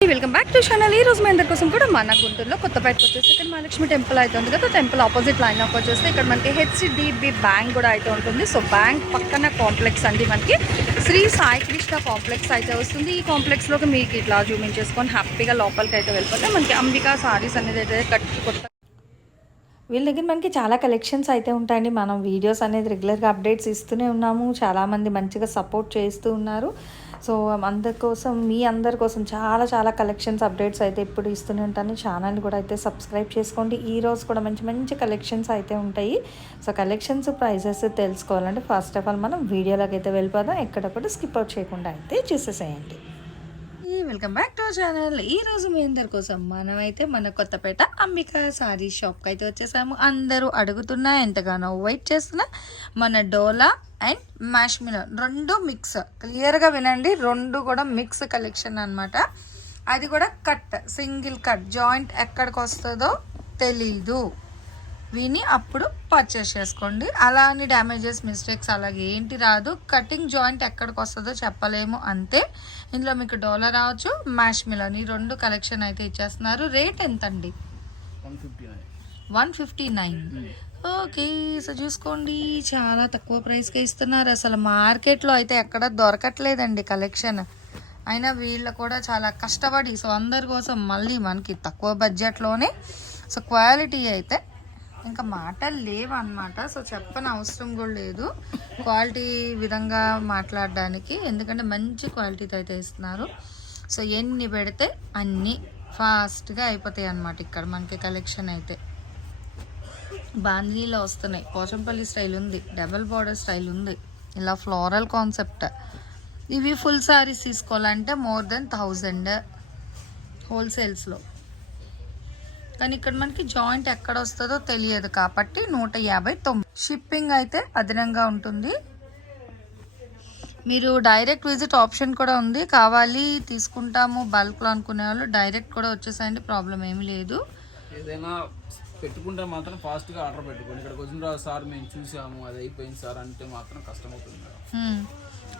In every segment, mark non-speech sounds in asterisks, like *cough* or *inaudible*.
Welcome back to channel ఈ రోజు మీ అందరి కోసం కూడా మన గుంటూరులో కొత్తపేటకు వచ్చేసి ఇక్కడ మహాలక్ష్మి టెంపుల్ అయితే ఉంది కదా. టెంపుల్ ఆపోజిట్ లైన్ ఆఫ్ వచ్చేసి ఇక్కడ మనకి హెచ్డిబి బ్యాంక్ కూడా అయితే ఉంటుంది. సో బ్యాంక్ పక్కన కాంప్లెక్స్ అండి మనకి. శ్రీ సాయి కృష్ణ కాంప్లెక్స్ అయితే వస్తుంది. ఈ కాంప్లెక్స్లోకి మీకు ఇట్లా చూపించేసుకొని హ్యాపీగా లోపలికి అయితే వెళ్ళిపోతే మనకి అంబికా సారీస్ అనేది అయితే కట్టి కొత్త వీళ్ళ దగ్గర మనకి చాలా కలెక్షన్స్ అయితే ఉంటాయండి. మనం వీడియోస్ అనేది రెగ్యులర్గా అప్డేట్స్ ఇస్తూనే ఉన్నాము. చాలామంది మంచిగా సపోర్ట్ చేస్తూ ఉన్నారు. సో అందరి కోసం మీ అందరి కోసం చాలా చాలా కలెక్షన్స్ అప్డేట్స్ అయితే ఇప్పుడు ఇస్తూనే ఉంటాను. ఛానల్ కూడా అయితే సబ్స్క్రైబ్ చేసుకోండి. ఈ రోజు కూడా మంచి మంచి కలెక్షన్స్ అయితే ఉంటాయి. సో కలెక్షన్స్ ప్రైజెస్ తెలుసుకోవాలంటే ఫస్ట్ ఆఫ్ ఆల్ మనం వీడియోలోకి అయితే వెళ్ళిపోదాం. ఎక్కడ కూడా స్కిప్ అవుట్ చేయకుండా అయితే చూసేసేయండి. Welcome back to channel. ఈ రోజు మీ అందరి కోసం మనమైతే మన కొత్తపేట అంబికా సారీ షాప్కి అయితే వచ్చేసాము. అందరూ అడుగుతున్నా ఎంతగానో వెయిట్ చేస్తున్నా. మన డోలా అండ్ మ్యాష్మిలో రెండు మిక్స్. క్లియర్గా వినండి. రెండు కూడా మిక్స్ కలెక్షన్ అన్నమాట. అది కూడా కట్ సింగిల్ కట్. జాయింట్ ఎక్కడికి వస్తుందో తెలీదు. విని అప్పుడు పర్చేస్ చేసుకోండి. అలా అని డ్యామేజెస్ మిస్టేక్స్ అలాగే ఏంటి రాదు. కటింగ్ జాయింట్ ఎక్కడికి వస్తుందో చెప్పలేము అంతే. ఇందులో మీకు డోలర్ రావచ్చు మ్యాష్ మిలన్. ఈ రెండు కలెక్షన్ అయితే ఇచ్చేస్తున్నారు. రేట్ ఎంత అండి one fifty nine. Okay so చూసుకోండి. చాలా తక్కువ ప్రైస్కే ఇస్తున్నారు. అసలు మార్కెట్లో అయితే ఎక్కడ దొరకట్లేదండి కలెక్షన్. అయినా వీళ్ళు కూడా చాలా కష్టపడి సో అందరి కోసం మళ్ళీ మనకి తక్కువ బడ్జెట్లోనే సో క్వాలిటీ అయితే ఇంకా మాటలు లేవు సో చెప్పని అవసరం కూడా లేదు. క్వాలిటీ విధంగా మాట్లాడడానికి ఎందుకంటే మంచి క్వాలిటీతో అయితే ఇస్తున్నారు. సో ఎన్ని పెడితే అన్నీ ఫాస్ట్గా అయిపోతాయి అన్నమాట ఇక్కడ మనకి కలెక్షన్ అయితే. బాంధీలో వస్తున్నాయి. పోచంపల్లి స్టైల్ ఉంది. డబల్ బార్డర్ స్టైల్ ఉంది. ఇలా ఫ్లోరల్ కాన్సెప్ట్ ఇవి ఫుల్ సారీస్ తీసుకోవాలంటే మోర్ దెన్ థౌజండ్ హోల్సేల్స్లో కానీ ఇక్కడ మనకి జాయింట్ ఎక్కడ వస్తుందో తెలియదు కాబట్టి నూట యాభై తొమ్మిది. షిప్పింగ్ అయితే అదనంగా ఉంటుంది. మీరు డైరెక్ట్ విజిట్ ఆప్షన్ కూడా ఉంది. కావాలి తీసుకుంటాము బల్క్లో అనుకునే వాళ్ళు డైరెక్ట్ కూడా వచ్చేసాయండి ప్రాబ్లం ఏమీ లేదు. ఏదైనా పెట్టుకుంటే మాత్రం ఫాస్ట్గా ఆర్డర్ పెట్టుకోండి. ఇక్కడికి వచ్చిన సార్ మేము చూసాము అది అయిపోయింది సార్ అంటే మాత్రం కష్టమవుతుంది మేడం.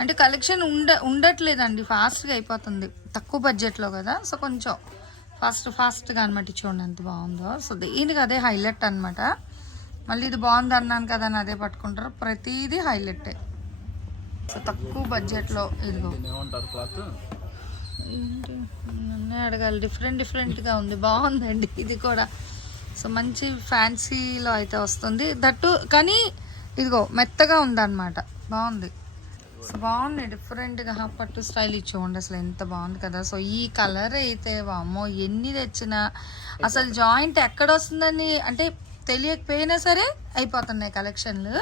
అంటే కలెక్షన్ ఉండ ఉండట్లేదండి ఫాస్ట్గా అయిపోతుంది. తక్కువ బడ్జెట్లో కదా సో కొంచెం ఫాస్ట్ ఫాస్ట్గా అనమాట చూడండి ఎంత బాగుందో. సో దీనికి అదే హైలైట్ అనమాట మళ్ళీ ఇది బాగుంది అన్నాను కదా అని అదే పట్టుకుంటారు. ప్రతిదీ హైలైటే సో తక్కువ బడ్జెట్లో ఇదిగో. ఏంటి నన్నే అడగాలి. డిఫరెంట్ డిఫరెంట్గా ఉంది. బాగుందండి. ఇది కూడా సో మంచి ఫ్యాన్సీలో అయితే వస్తుంది. దట్టు కానీ ఇదిగో మెత్తగా ఉందన్నమాట. బాగుంది. సో బాగుంది డిఫరెంట్గా పట్టు స్టైల్ ఇచ్చేయండి అసలు ఎంత బాగుంది కదా. సో ఈ కలర్ అయితే వామ్మో ఎన్ని తెచ్చినా. అసలు జాయింట్ ఎక్కడ వస్తుందని అంటే తెలియకపోయినా సరే అయిపోతున్నాయి కలెక్షన్లు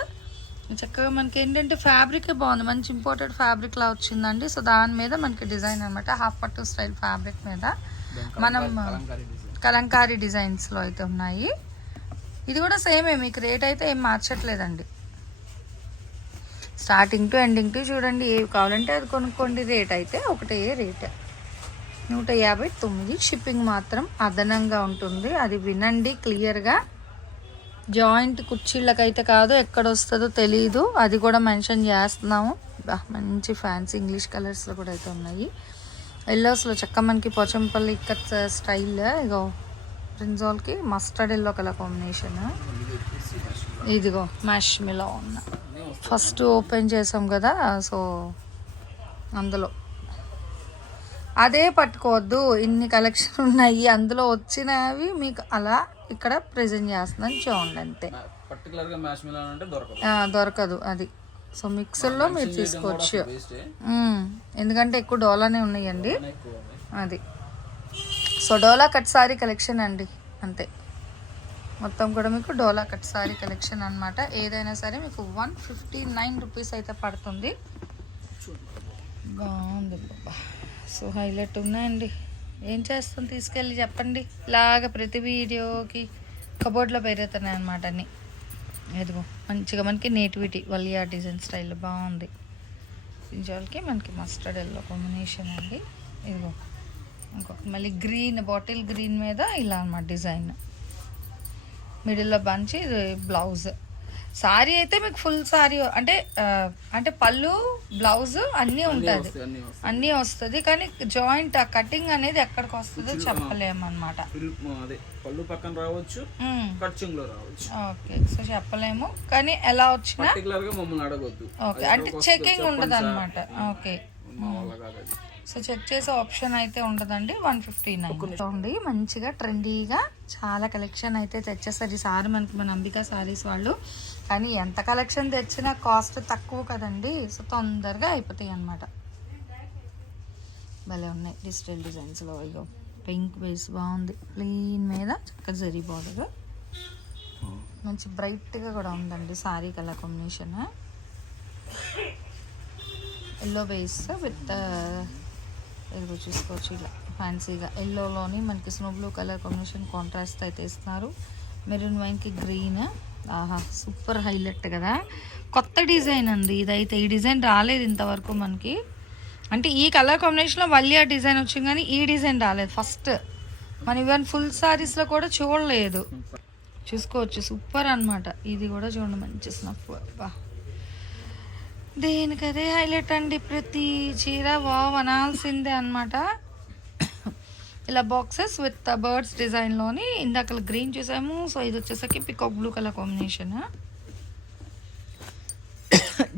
చక్కగా మనకి ఏంటంటే ఫ్యాబ్రిక్ బాగుంది. మంచి ఇంపోర్టెడ్ ఫ్యాబ్రిక్ లా వచ్చిందండి. సో దాని మీద మనకి డిజైన్ అనమాట హాఫ్ పట్టు స్టైల్ ఫ్యాబ్రిక్ మీద. మనం కలంకారీ డిజైన్స్లో అయితే ఉన్నాయి. ఇది కూడా సేమే మీకు రేట్ అయితే ఏం మార్చట్లేదండి. స్టార్టింగ్ టు ఎండింగ్ టు చూడండి ఏవి కావాలంటే అది కొనుక్కోండి. రేట్ అయితే ఒకటే రేట్. నూట యాభై తొమ్మిది షిప్పింగ్ మాత్రం అదనంగా ఉంటుంది. అది వినండి క్లియర్గా. జాయింట్ కుర్చీళ్ళకైతే కాదు ఎక్కడ వస్తుందో తెలియదు అది కూడా మెన్షన్ చేస్తున్నాము. మంచి ఫ్యాన్సీ ఇంగ్లీష్ కలర్స్లో కూడా అయితే ఉన్నాయి. ఎల్లోస్లో చక్క మనకి పోచంపల్లి కట్ స్టైల్ ఇగో ప్రిన్జోల్కి మస్టర్డ్ ఎల్లో కలర్ కాంబినేషన్. ఇదిగో మ్యాష్ మిలో ఉన్న ఫస్ట్ ఓపెన్ చేసాం కదా సో అందులో. అదే పట్టుకోవద్దు ఇన్ని కలెక్షన్ ఉన్నాయి అందులో వచ్చినవి మీకు అలా ఇక్కడ ప్రజెంట్ చేస్తున్నాను చూడండి అంతే. దొరకదు అది. సో మిక్సర్లో మీరు తీసుకోవచ్చు. ఎందుకంటే ఎక్కువ డోలానే ఉన్నాయండి. అది. సో డోలా కట్ సారీ కలెక్షన్ అండి. అంతే. మొత్తం కూడా మీకు డోలా కట్ సారీ కలెక్షన్ అన్నమాట. ఏదైనా సరే మీకు వన్ ఫిఫ్టీ నైన్ రూపీస్ అయితే పడుతుంది. బాగుంది బాబా. సో హైలైట్ ఉన్నాయండి. ఏం చేస్తాం తీసుకెళ్ళి చెప్పండి. ఇలాగ ప్రతి వీడియోకి కబోర్డ్లో పెరుగుతున్నాయి అనమాట అన్నీ. ఇదిగో మంచిగా మనకి నేటివిటీ వలియా డిజైన్ స్టైల్ బాగుంది. సింజాల్కి మనకి మస్టర్డ్ ఎల్లో కాంబినేషన్ అండి. ఇదిగో ఇంకో మళ్ళీ గ్రీన్ బాటిల్ గ్రీన్ మీద ఇలా అన్నమాట డిజైన్. మిడిల్లో బంచి ఇది బ్లౌజ్. సారీ అయితే మీకు ఫుల్ సారీ అంటే అంటే పళ్ళు బ్లౌజ్ అన్నీ ఉంటుంది. అన్నీ వస్తుంది కానీ జాయింట్ ఆ కటింగ్ అనేది ఎక్కడికి వస్తుందో పళ్ళు పక్కన రావచ్చు. కట్చింగ్లో రావచ్చు. ఓకే సో చెప్పలేము కానీ ఎలా వచ్చినా మమ్మల్ని అడగొద్దు. ఓకే అంటే చెకింగ్ ఉండదు అనమాట. ఓకే. సో చెక్ చేసే ఆప్షన్ అయితే ఉండదండి. వన్ ఫిఫ్టీ నైన్ ఉంది మంచిగా ట్రెండీగా చాలా కలెక్షన్ అయితే తెచ్చేస్తారు. ఈసారి మనకి మన అంబికా సారీస్ వాళ్ళు. కానీ ఎంత కలెక్షన్ తెచ్చినా కాస్ట్ తక్కువ కదండి. సో తొందరగా అయిపోతాయి అన్నమాట. భలే ఉన్నాయి డిజిటల్ డిజైన్స్లో అయ్యో పింక్ బేస్ బాగుంది. ప్లెయిన్ మీద చక్కగా జరీ బార్డర్ మంచి బ్రైట్గా కూడా ఉందండి sorry colour combination yellow base with ఇదిగో చూసుకోవచ్చు ఇలా ఫ్యాన్సీగా ఎల్లోలోని మనకి snow blue colour combination contrast అయితే ఇస్తున్నారు. మెరూన్ వైన్కి గ్రీన్ ఆహా సూపర్ హైలైట్ కదా. కొత్త డిజైన్ అండి ఇదైతే. ఈ డిజైన్ రాలేదు ఇంతవరకు మనకి. అంటే ఈ కలర్ కాంబినేషన్లో మళ్ళీ ఆ డిజైన్ వచ్చింది కానీ ఈ డిజైన్ రాలేదు. ఫస్ట్ మన ఈవెన్ ఫుల్ సారీస్లో కూడా చూడలేదు. చూసుకోవచ్చు సూపర్ అన్నమాట. ఇది కూడా చూడండి మంచి స్నఫ్ బా. దేనికదే హైలైట్ అండి ప్రతి చీర వావ్ అనాల్సిందే అనమాట ఇలా బాక్సెస్ విత్ బర్డ్స్ డిజైన్లోని ఇందాక గ్రీన్ చూసాము సో ఇది వచ్చేసరికి peacock blue colour combination.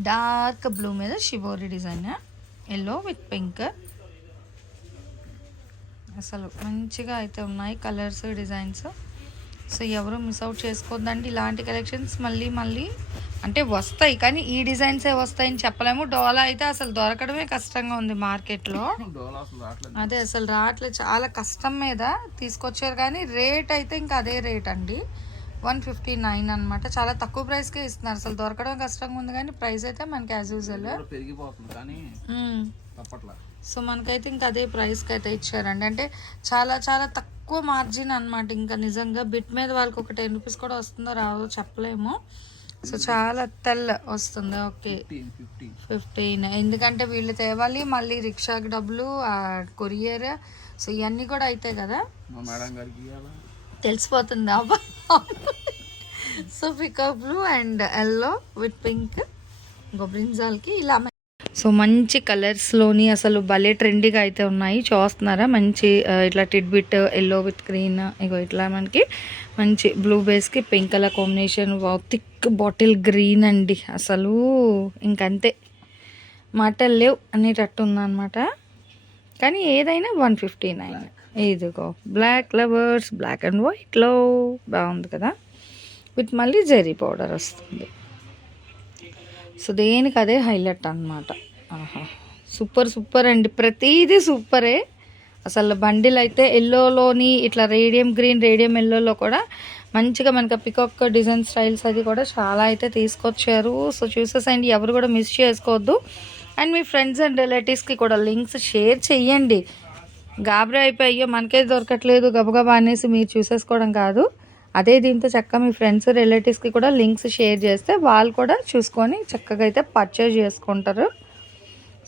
Dark blue మీద shibori design yellow with pink. అసలు మంచిగా అయితే ఉన్నాయి కలర్స్ డిజైన్స్. సో ఎవరు మిస్ అవుట్ చేసుకోవద్దండి ఇలాంటి కలెక్షన్స్ మళ్ళీ మళ్ళీ. అంటే వస్తాయి కానీ ఈ డిజైన్సే వస్తాయని చెప్పలేము. డోలా అయితే అసలు దొరకడమే కష్టంగా ఉంది మార్కెట్లో. *laughs* అదే అసలు రావట్లేదు. చాలా కష్టం మీద తీసుకొచ్చారు కానీ రేట్ అయితే ఇంకా అదే రేట్ అండి. వన్ ఫిఫ్టీ నైన్ అనమాట చాలా తక్కువ ప్రైస్కే ఇస్తున్నారు. అసలు దొరకడం కష్టంగా ఉంది కానీ ప్రైస్ అయితే మనకి యాజ్ యూజువల్ సో మనకైతే ఇంకా అదే ప్రైస్కి అయితే ఇచ్చారండి. అంటే చాలా చాలా తక్కువ మార్జిన్ అన్నమాట. ఇంకా నిజంగా బిట్ మీద వాళ్ళకి ఒక టెన్ రూపీస్ కూడా వస్తుందో రాదో చెప్పలేము. సో చాలా తెల్ల వస్తుంది ఓకే. ఫిఫ్టీన్ ఎందుకంటే వీళ్ళు తేవాలి మళ్ళీ రిక్షాకి డబ్బులు కొరియర్ సో ఇవన్నీ కూడా అవుతాయి కదా? తెలిసిపోతుంది? అబ్బా *laughs* so peacock blue and yellow with pink ఇంకో బ్రింజాల్కి ఇలా సో మంచి కలర్స్లోని అసలు భలే ట్రెండీగా అయితే ఉన్నాయి. చూస్తున్నారా? మంచి ఇట్లా టిడ్బిట్ ఎల్లో విత్ గ్రీన్ ఇగో ఇట్లా మనకి మంచి blue బేస్కి pink colour combination thick bottle green అండి. అసలు ఇంకంతే. మాటలు లేవు అనేటట్టు ఉందన్నమాట. కానీ ఏదైనా వన్ ఫిఫ్టీ నైన్ ఇదిగో బ్లాక్ లవర్స్ బ్లాక్ అండ్ వైట్లో బాగుంది కదా. విత్ మళ్ళీ జెరీ పౌడర్ వస్తుంది. సో దేనికి అదే హైలైట్ అనమాట ఆహా. సూపర్ సూపర్ అండి. ప్రతిదీ సూపరే. అసలు బండిలు అయితే ఎల్లోలోని ఇట్లా రేడియం గ్రీన్ రేడియం ఎల్లోలో కూడా మంచిగా మనకి పికాక్ డిజైన్ స్టైల్స్ అది కూడా చాలా అయితే తీసుకొచ్చారు. సో చూసేసండి ఎవరు కూడా మిస్ చేసుకోవద్దు. అండ్ మీ ఫ్రెండ్స్ అండ్ రిలేటివ్స్కి కూడా లింక్స్ షేర్ చేయండి గాబరీ అయిపోయి అయ్యో మనకే దొరకట్లేదు గబగబా అనేసి మీరు చూసేసుకోవడం కాదు. అదే దీంతో చక్కగా మీ ఫ్రెండ్స్ రిలేటివ్స్కి కూడా లింక్స్ షేర్ చేస్తే వాళ్ళు కూడా చూసుకొని చక్కగా అయితే పర్చేజ్ చేసుకుంటారు.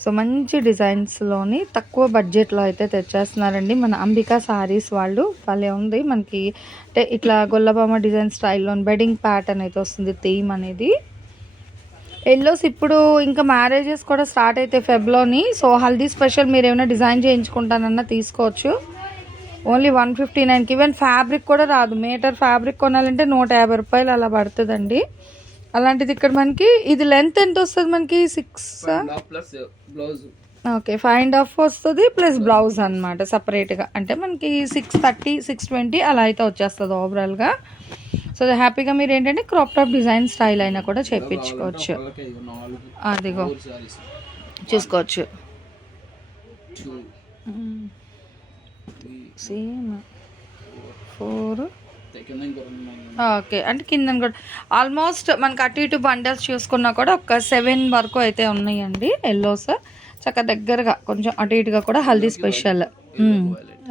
సో మంచి డిజైన్స్లోని తక్కువ బడ్జెట్లో అయితే తెచ్చేస్తున్నారండి మన అంబికా సారీస్ వాళ్ళు. వాళ్ళే ఉంది. మనకి అంటే ఇట్లా గొల్లబామ డిజైన్ స్టైల్లో బెడ్డింగ్ ప్యాటర్న్ అయితే వస్తుంది థీమ్ అనేది. ఎల్లోస్ ఇప్పుడు ఇంకా మ్యారేజెస్ కూడా స్టార్ట్ అయితే ఫెబ్లోని సో హల్దీ స్పెషల్ మీరు ఏమైనా డిజైన్ చేయించుకుంటానన్నా తీసుకోవచ్చు. ఓన్లీ వన్ ఫిఫ్టీ నైన్కి ఈవెన్ ఫ్యాబ్రిక్ కూడా రాదు. మీటర్ ఫ్యాబ్రిక్ కొనాలంటే నూట యాభై రూపాయలు అలా పడుతుందండి. అలాంటిది ఇక్కడ మనకి ఇది లెంత్ ఎంత వస్తుంది మనకి? Six plus blouse okay five and half వస్తుంది ప్లస్ బ్లౌజ్ అనమాట సపరేట్గా అంటే మనకి సిక్స్ థర్టీ సిక్స్ ట్వంటీ అలా అయితే వచ్చేస్తుంది ఓవరాల్గా సో హ్యాపీగా మీరు ఏంటంటే క్రాప్ టాప్ డిజైన్ స్టైల్ అయినా కూడా చేయించుకోవచ్చు అదిగో. చూసుకోవచ్చు. Same four okay. అంటే కింద కూడా ఆల్మోస్ట్ మనకి అటు ఇటు బండల్స్ చూసుకున్నా కూడా ఒక సెవెన్ వరకు అయితే ఉన్నాయండి ఎల్లోస్. చక్కగా దగ్గరగా కొంచెం అటు ఇటుగా కూడా హల్దీ స్పెషల్.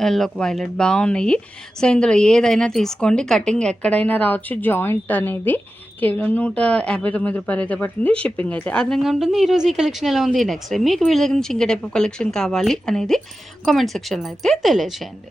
ఎల్లోకి వైలెట్ బాగున్నాయి. సో ఇందులో ఏదైనా తీసుకోండి. కటింగ్ ఎక్కడైనా రావచ్చు. జాయింట్ అనేది కేవలం నూట యాభై తొమ్మిది రూపాయలు అయితే పడుతుంది షిప్పింగ్ అయితే అదనంగా ఉంటుంది. ఈరోజు ఈ కలెక్షన్ ఎలా ఉంది? నెక్స్ట్ మీకు వీళ్ళ దగ్గర నుంచి ఇంకా టైప్ ఆఫ్ కలెక్షన్ కావాలి అనేది కామెంట్ సెక్షన్లో అయితే తెలియజేయండి